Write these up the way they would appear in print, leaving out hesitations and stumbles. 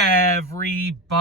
everybody,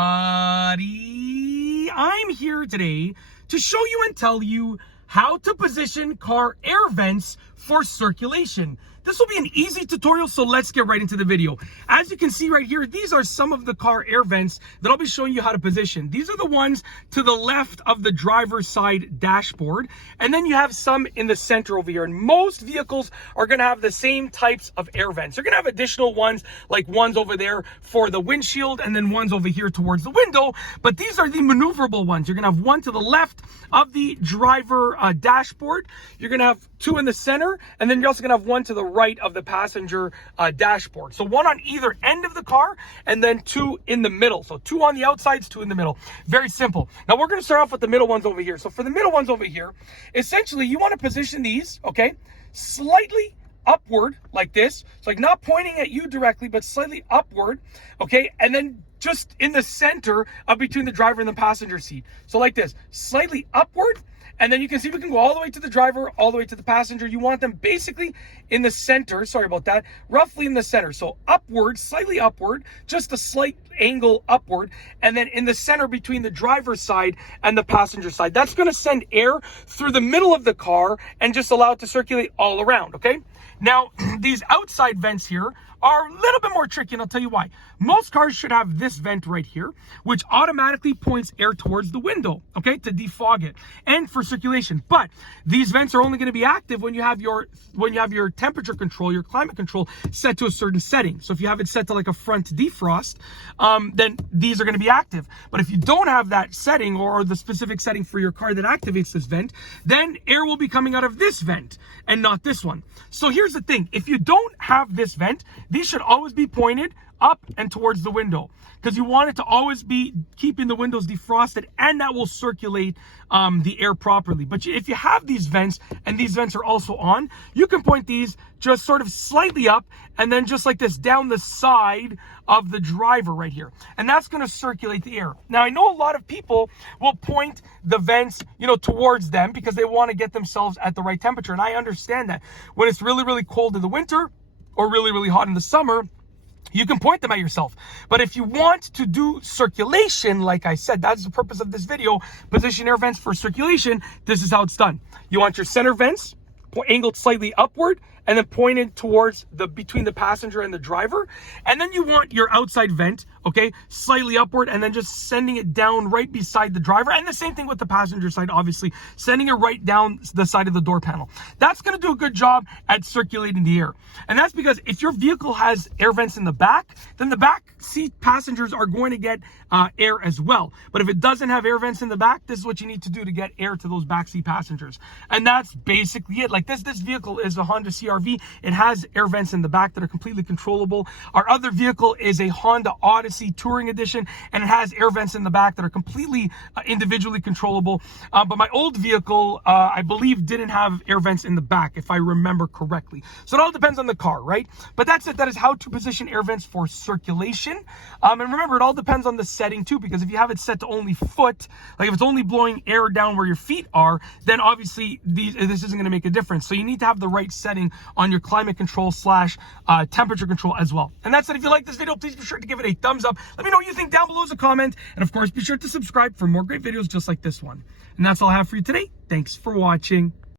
I'm here today to show you and tell you how to position car air vents for circulation. This will be an easy tutorial, so let's get right into the video. As you can see right here, these are some of the car air vents that I'll be showing you how to position. These are the ones to the left of the driver's side dashboard, and then you have some in the center over here. And most vehicles are going to have the same types of air vents. You're going to have additional ones, like ones over there for the windshield, and then ones over here towards the window. But these are the maneuverable ones. You're going to have one to the left of the driver dashboard. You're going to have two in the center, and then you're also going to have one to the right of the passenger dashboard. So one on either end of the car, and then two in the middle. So two on the outsides, two in the middle. Very simple. Now we're going to start off with the middle ones over here. So for the middle ones over here, essentially you want to position these, okay, slightly upward like this. It's like not pointing at you directly, but slightly upward, okay, and then just in the center of between the driver and the passenger seat. So like this, slightly upward. And then you can see we can go all the way to the driver, all the way to the passenger. You want them basically in the center. Sorry about that. Roughly in the center. So upward, slightly upward, just a slight angle upward. And then in the center between the driver's side and the passenger side. That's going to send air through the middle of the car and just allow it to circulate all around, okay? Now, these outside vents here are a little bit more tricky, and I'll tell you why. Most cars should have this vent right here, which automatically points air towards the window, okay, to defog it and for circulation. But these vents are only going to be active when you have your temperature control, your climate control set to a certain setting. So if you have it set to like a front defrost, then these are going to be active. But if you don't have that setting or the specific setting for your car that activates this vent, then air will be coming out of this vent and not this one. So here's the thing. If you don't have this vent, these should always be pointed up and towards the window, because you want it to always be keeping the windows defrosted, and that will circulate the air properly. But if you have these vents and these vents are also on, you can point these just sort of slightly up and then just like this down the side of the driver right here. And that's going to circulate the air. Now, I know a lot of people will point the vents, towards them because they want to get themselves at the right temperature. And I understand that. When it's really, really cold in the winter or really, really hot in the summer, you can point them at yourself. But if you want to do circulation, like I said, that's the purpose of this video, position air vents for circulation, this is how it's done. You want your center vents angled slightly upward and then pointed towards between the passenger and the driver. And then you want your outside vent, okay, slightly upward and then just sending it down right beside the driver. And the same thing with the passenger side, obviously, sending it right down the side of the door panel. That's going to do a good job at circulating the air. And that's because if your vehicle has air vents in the back, then the back seat passengers are going to get air as well. But if it doesn't have air vents in the back, this is what you need to do to get air to those backseat passengers. And that's basically it. Like this vehicle is a Honda CR-V. It has air vents in the back that are completely controllable. Our other vehicle is a Honda Odyssey Touring Edition, and it has air vents in the back that are completely individually controllable. But my old vehicle, I believe, didn't have air vents in the back, if I remember correctly. So it all depends on the car, right? But that's it. That is how to position air vents for circulation. And remember, it all depends on the setting too, because if you have it set to only foot, like if it's only blowing air down where your feet are, then obviously this isn't going to make a difference. So you need to have the right setting on your climate control / temperature control as well. And that's it. If you like this video, please be sure to give it a thumbs up. Let me know what you think down below as a comment. And of course, be sure to subscribe for more great videos just like this one. And that's all I have for you today. Thanks for watching.